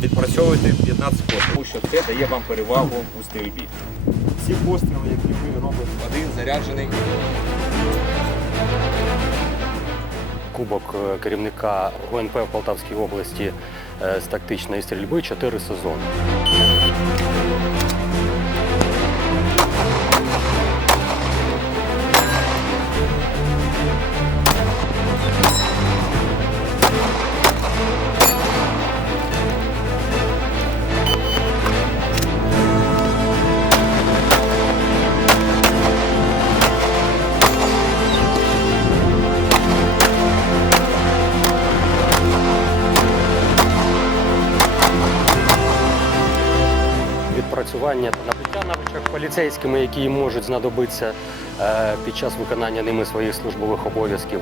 відпрацьовуєте 15 пострілів, тому що це дає вам перевагу у стрільбі. Всі постріли, які ви робите. Один заряджений. Кубок е, керівника ГНП в Полтавській області е, з тактичної стрільби 4 сезони. Відпрацювання та набуття навичок поліцейськими, які їм можуть знадобитися е, під час виконання ними своїх службових обов'язків.